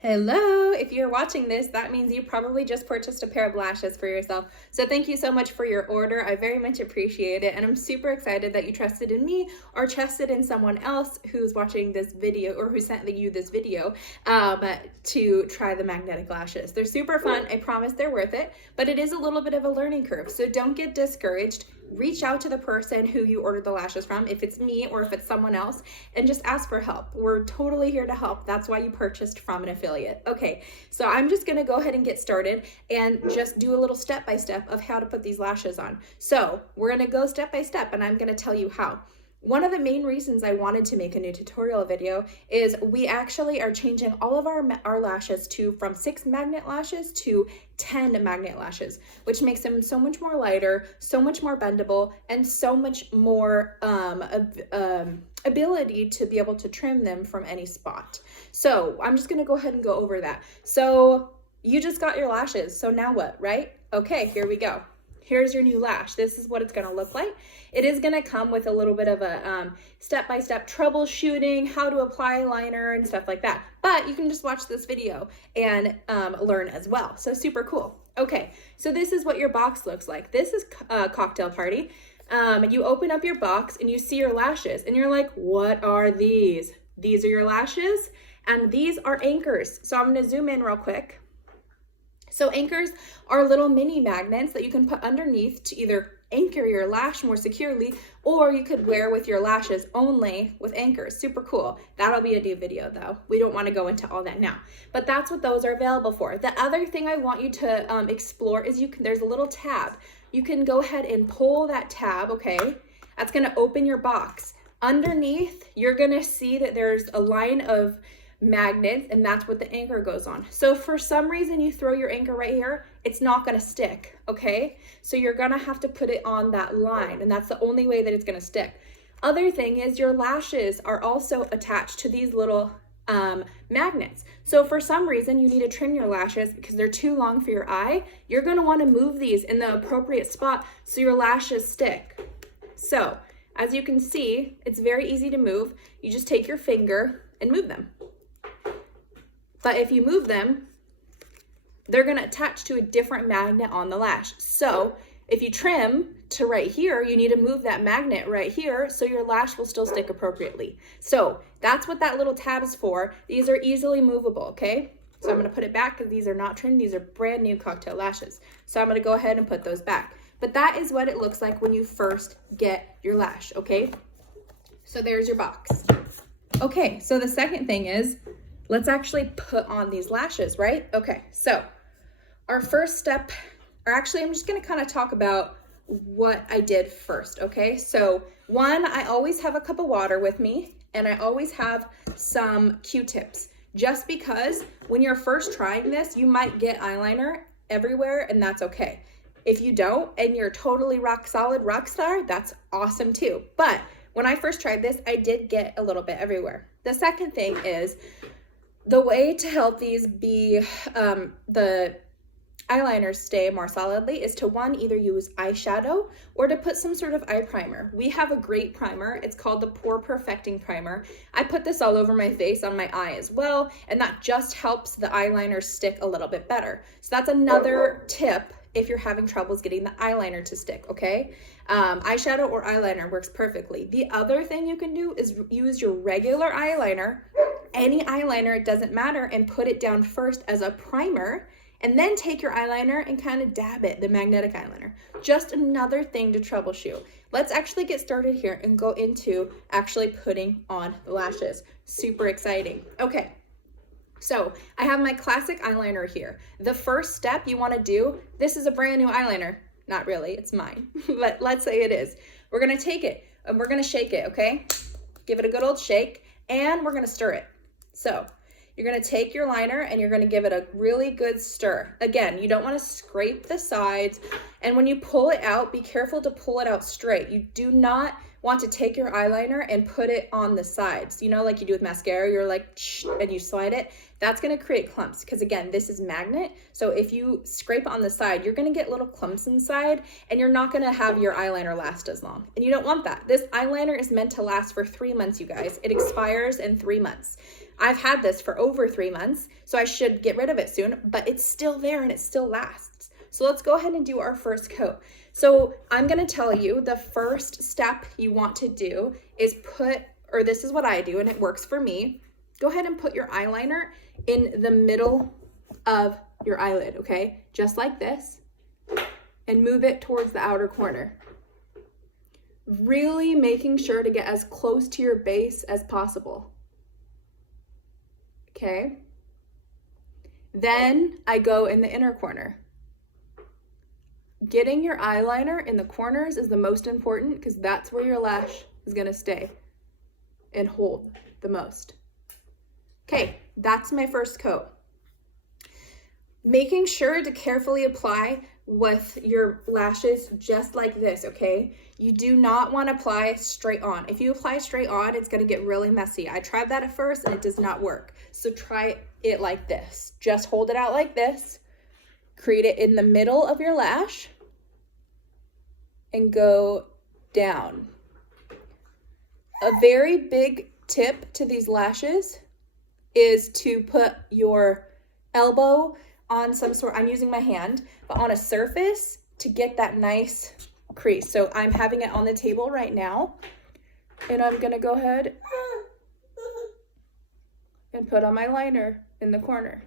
Hello, if you're watching this, that means you probably just purchased a pair of lashes for yourself. So thank you so much for your order. I very much appreciate it. And I'm super excited that you trusted in me or trusted in someone else who's watching this video or who sent you this video to try the magnetic lashes. They're super fun. I promise they're worth it, but it is a little bit of a learning curve. So don't get discouraged. Reach out to the person who you ordered the lashes from, if it's me or if it's someone else, and just ask for help. We're totally here to help. That's why you purchased from an affiliate. Okay, so I'm just gonna go ahead and get started and just do a little step-by-step of how to put these lashes on. So we're gonna go step-by-step and I'm gonna tell you how. One of the main reasons I wanted to make a new tutorial video is we actually are changing all of our lashes from 6 magnet lashes to 10 magnet lashes, which makes them so much more lighter, so much more bendable, and so much more ability to be able to trim them from any spot. So I'm just gonna go ahead and go over that. So you just got your lashes, so now what, right? Okay, here we go. Here's your new lash. This is what it's gonna look like. It is gonna come with a little bit of a step-by-step troubleshooting, how to apply liner and stuff like that. But you can just watch this video and learn as well. So super cool. Okay, so this is what your box looks like. This is a cocktail party. You open up your box and you see your lashes and you're like, what are these? These are your lashes and these are anchors. So I'm gonna zoom in real quick. So anchors are little mini magnets that you can put underneath to either anchor your lash more securely, or you could wear with your lashes only with anchors. Super cool. That'll be a new video though. We don't want to go into all that now, but that's what those are available for. The other thing I want you to explore is there's a little tab. You can go ahead and pull that tab, okay? That's gonna open your box. Underneath, you're gonna see that there's a line of magnets, and that's what the anchor goes on. So for some reason you throw your anchor right here, it's not going to stick, okay? So you're going to have to put it on that line, and that's the only way that it's going to stick. Other thing is your lashes are also attached to these little magnets. So for some reason you need to trim your lashes because they're too long for your eye, you're going to want to move these in the appropriate spot so your lashes stick. So as you can see, it's very easy to move. You just take your finger and move them. But if you move them, they're gonna attach to a different magnet on the lash. So if you trim to right here, you need to move that magnet right here so your lash will still stick appropriately. So that's what that little tab is for. These are easily movable, okay? So I'm gonna put it back because these are not trimmed. These are brand new cocktail lashes. So I'm gonna go ahead and put those back. But that is what it looks like when you first get your lash, okay? So there's your box. Okay, so the second thing is, let's actually put on these lashes, right? Okay, so our first step, or actually I'm just gonna kind of talk about what I did first, okay? So one, I always have a cup of water with me and I always have some Q-tips, just because when you're first trying this, you might get eyeliner everywhere and that's okay. If you don't and you're totally rock solid, rock star, that's awesome too. But when I first tried this, I did get a little bit everywhere. The second thing is, the way to help these be the eyeliners stay more solidly is to either use eyeshadow or to put some sort of eye primer. We have a great primer. It's called the Pore Perfecting Primer. I put this all over my face, on my eye as well, and that just helps the eyeliner stick a little bit better. So that's another tip if you're having troubles getting the eyeliner to stick, okay? Eyeshadow or eyeliner works perfectly. The other thing you can do is use your regular eyeliner, any eyeliner, it doesn't matter, and put it down first as a primer, and then take your eyeliner and kind of dab it, the magnetic eyeliner. Just another thing to troubleshoot. Let's actually get started here and go into actually putting on the lashes. Super exciting. Okay, so I have my classic eyeliner here. The first step you want to do, this is a brand new eyeliner. Not really, it's mine, but let's say it is. We're gonna take it and we're gonna shake it, okay? Give it a good old shake and we're gonna stir it. So you're gonna take your liner and you're gonna give it a really good stir. Again, you don't wanna scrape the sides, and when you pull it out, be careful to pull it out straight. You do not want to take your eyeliner and put it on the sides. You know, like you do with mascara, you're like, shh, and you slide it. That's gonna create clumps, because again, this is magnet. So if you scrape on the side, you're gonna get little clumps inside and you're not gonna have your eyeliner last as long. And you don't want that. This eyeliner is meant to last for 3 months, you guys. It expires in 3 months. I've had this for over 3 months, so I should get rid of it soon, but it's still there and it still lasts. So let's go ahead and do our first coat. So I'm gonna tell you the first step you want to do is this is what I do and it works for me. Go ahead and put your eyeliner in the middle of your eyelid, okay? Just like this, and move it towards the outer corner. Really making sure to get as close to your base as possible. Okay? Then I go in the inner corner. Getting your eyeliner in the corners is the most important because that's where your lash is gonna stay and hold the most. Okay, that's my first coat. Making sure to carefully apply with your lashes just like this, okay? You do not want to apply straight on. If you apply straight on, it's going to get really messy. I tried that at first and it does not work. So try it like this. Just hold it out like this. Create it in the middle of your lash and go down. A very big tip to these lashes is to put your elbow on some sort, I'm using my hand, but on a surface to get that nice crease. So I'm having it on the table right now, and I'm gonna go ahead and put on my liner in the corner.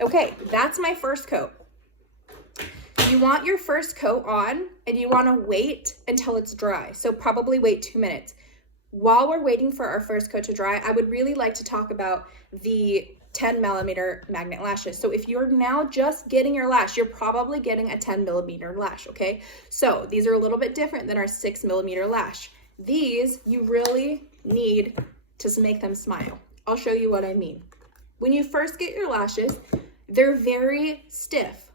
Okay, that's my first coat. You want your first coat on and you wanna wait until it's dry. So probably wait 2 minutes. While we're waiting for our first coat to dry, I would really like to talk about the 10mm magnet lashes. So if you're now just getting your lash, you're probably getting a 10mm lash, okay? So these are a little bit different than our 6mm lash. These, you really need to make them smile. I'll show you what I mean. When you first get your lashes, they're very stiff.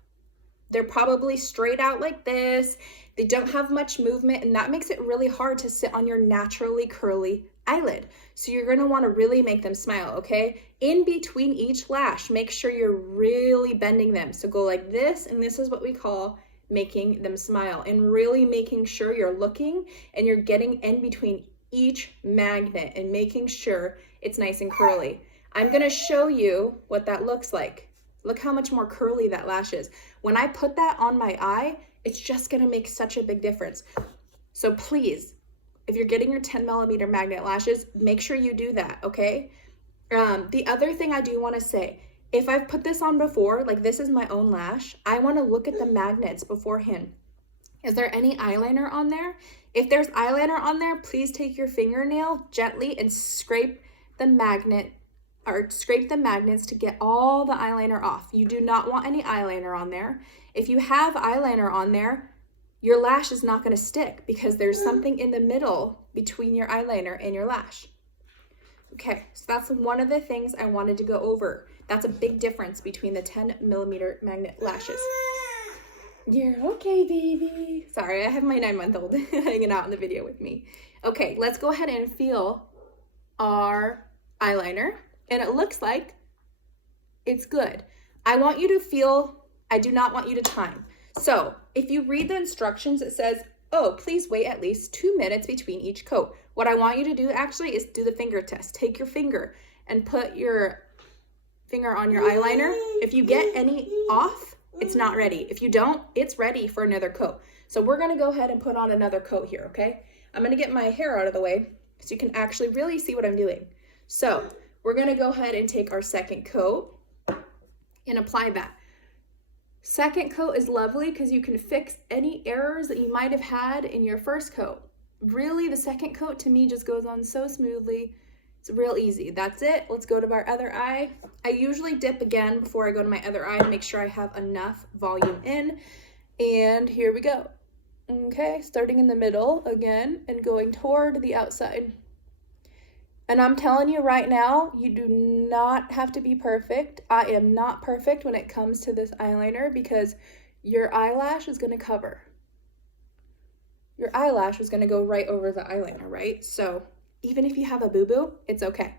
They're probably straight out like this. They don't have much movement, and that makes it really hard to sit on your naturally curly eyelid. So you're gonna wanna really make them smile, okay? In between each lash, make sure you're really bending them. So go like this, and this is what we call making them smile, and really making sure you're looking and you're getting in between each magnet and making sure it's nice and curly. I'm gonna show you what that looks like. Look how much more curly that lash is. When I put that on my eye, it's just gonna make such a big difference. So please, if you're getting your 10mm magnet lashes, make sure you do that, okay? The other thing I do wanna say, if I've put this on before, like this is my own lash, I wanna look at the magnets beforehand. Is there any eyeliner on there? If there's eyeliner on there, please take your fingernail gently and scrape the magnet or scrape the magnets to get all the eyeliner off. You do not want any eyeliner on there. If you have eyeliner on there, your lash is not gonna stick because there's something in the middle between your eyeliner and your lash. Okay, so that's one of the things I wanted to go over. That's a big difference between the 10mm magnet lashes. You're okay, baby. Sorry, I have my 9-month-old hanging out in the video with me. Okay, let's go ahead and feel our eyeliner. And it looks like it's good. I want you to feel, I do not want you to time. So if you read the instructions, it says, oh, please wait at least 2 minutes between each coat. What I want you to do actually is do the finger test. Take your finger and put your finger on your eyeliner. If you get any off, it's not ready. If you don't, it's ready for another coat. So we're gonna go ahead and put on another coat here, okay? I'm gonna get my hair out of the way so you can actually really see what I'm doing. So we're gonna go ahead and take our second coat and apply that. Second coat is lovely because you can fix any errors that you might have had in your first coat. Really, the second coat to me just goes on so smoothly. It's real easy. That's it. Let's go to our other eye. I usually dip again before I go to my other eye to make sure I have enough volume in. And here we go. Okay, starting in the middle again and going toward the outside. And I'm telling you right now, you do not have to be perfect. I am not perfect when it comes to this eyeliner because your eyelash is going to cover. Your eyelash is going to go right over the eyeliner, right? So even if you have a boo-boo, it's okay.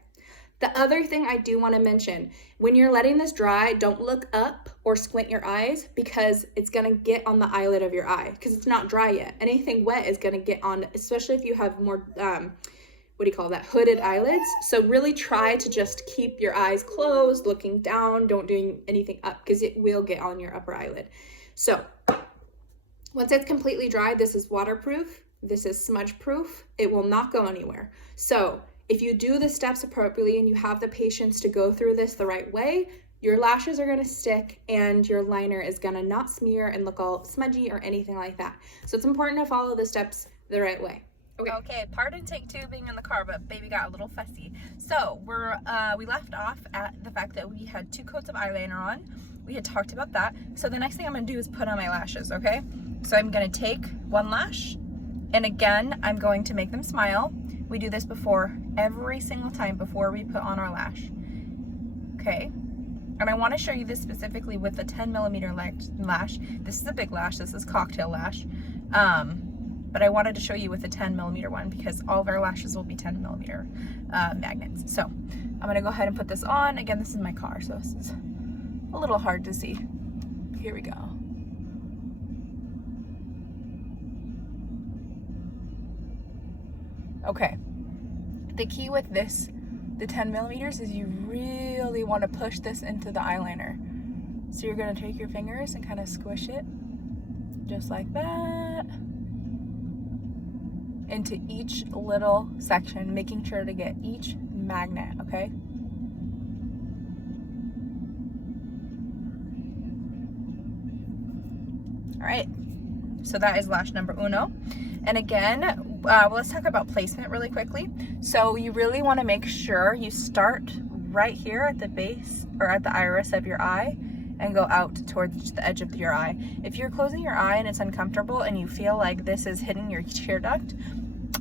The other thing I do want to mention, when you're letting this dry, don't look up or squint your eyes because it's going to get on the eyelid of your eye because it's not dry yet. Anything wet is going to get on, especially if you have more what do you call that, hooded eyelids. So really try to just keep your eyes closed, looking down, don't do anything up because it will get on your upper eyelid. So once it's completely dry, this is waterproof, this is smudge proof, it will not go anywhere. So if you do the steps appropriately and you have the patience to go through this the right way, your lashes are gonna stick and your liner is gonna not smear and look all smudgy or anything like that. So it's important to follow the steps the right way. Okay, pardon take 2 being in the car, but baby got a little fussy. So we left off at the fact that we had 2 coats of eyeliner on. We had talked about that. So the next thing I'm gonna do is put on my lashes, okay? So I'm gonna take 1 lash, and again, I'm going to make them smile. We do this before every single time before we put on our lash, okay? And I want to show you this specifically with the 10mm lash. This is a big lash, this is cocktail lash. But I wanted to show you with the 10mm one because all of our lashes will be 10mm magnets. So I'm gonna go ahead and put this on. Again, this is my car, so this is a little hard to see. Here we go. Okay, the key with this, the 10mm, is you really want to push this into the eyeliner. So you're going to take your fingers and kind of squish it just like that into each little section, making sure to get each magnet, okay? All right, so that is lash number 1. And again, let's talk about placement really quickly. So you really want to make sure you start right here at the base or at the iris of your eye and go out towards the edge of your eye. If you're closing your eye and it's uncomfortable and you feel like this is hitting your tear duct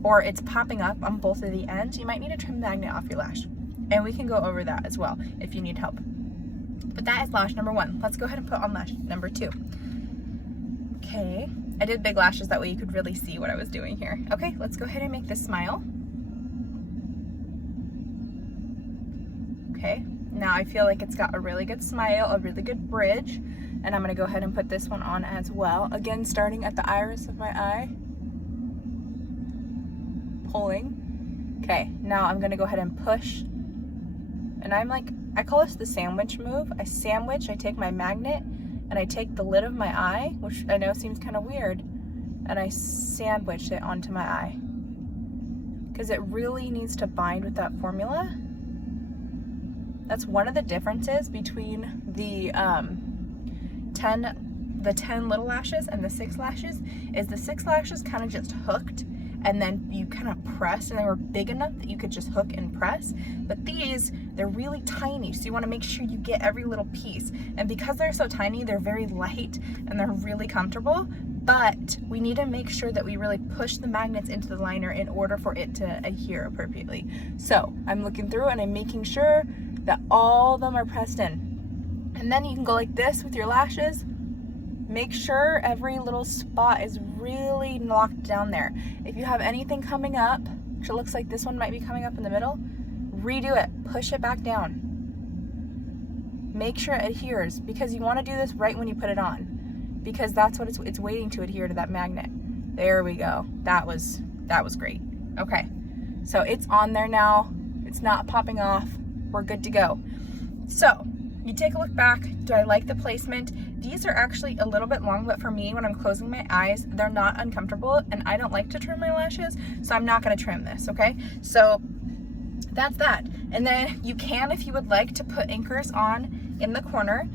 or it's popping up on both of the ends, you might need to trim the magnet off your lash. And we can go over that as well if you need help. But that is lash number 1. Let's go ahead and put on lash number 2. Okay, I did big lashes, that way you could really see what I was doing here. Okay, let's go ahead and make this smile. Okay, now I feel like it's got a really good smile, a really good bridge, and I'm gonna go ahead and put this one on as well. Again, starting at the iris of my eye, pulling. Okay, now I'm gonna go ahead and push, and I call this the sandwich move. I take my magnet, and I take the lid of my eye, which I know seems kind of weird, and I sandwich it onto my eye because it really needs to bind with that formula. That's one of the differences between the 10 little lashes and the 6 lashes, is the 6 lashes kind of just hooked and then you kind of press, and they were big enough that you could just hook and press. But these, they're really tiny, so you want to make sure you get every little piece. And because they're so tiny, they're very light and they're really comfortable, but we need to make sure that we really push the magnets into the liner in order for it to adhere appropriately. So I'm looking through and I'm making sure that all of them are pressed in. And then you can go like this with your lashes. Make sure every little spot is really locked down there. If you have anything coming up, which it looks like this one might be coming up in the middle, redo it, push it back down. Make sure it adheres, because you want to do this right when you put it on, because that's what it's waiting to adhere to that magnet. There we go. That was great. Okay, so it's on there now. It's not popping off. We're good to go. So you take a look back. Do I like the placement? These are actually a little bit long, but for me, when I'm closing my eyes, they're not uncomfortable, and I don't like to trim my lashes, so I'm not gonna trim this, okay? So that's that. And then you can, if you would like, to put anchors on in the corner.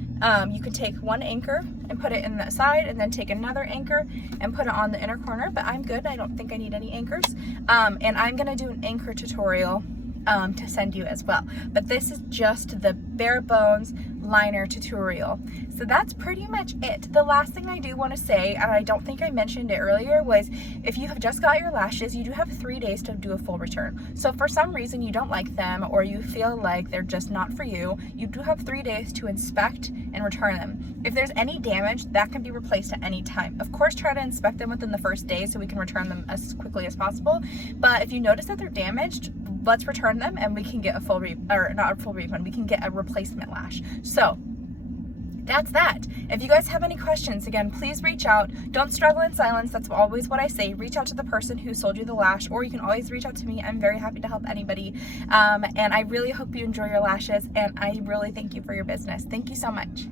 You could take one anchor and put it in the side, and then take another anchor and put it on the inner corner, but I'm good. I don't think I need any anchors. And I'm gonna do an anchor tutorial to send you as well. But this is just the bare bones liner tutorial. So that's pretty much it. The last thing I do want to say, and I don't think I mentioned it earlier, was if you have just got your lashes, you do have 3 days to do a full return. So if for some reason you don't like them, or you feel like they're just not for you, you do have 3 days to inspect and return them. If there's any damage, that can be replaced at any time. Of course, try to inspect them within the first day so we can return them as quickly as possible. But if you notice that they're damaged, let's return them and we can get a full refund. We can get a replacement lash. So that's that. If you guys have any questions, again, please reach out. Don't struggle in silence. That's always what I say. Reach out to the person who sold you the lash, or you can always reach out to me. I'm very happy to help anybody. And I really hope you enjoy your lashes, and I really thank you for your business. Thank you so much.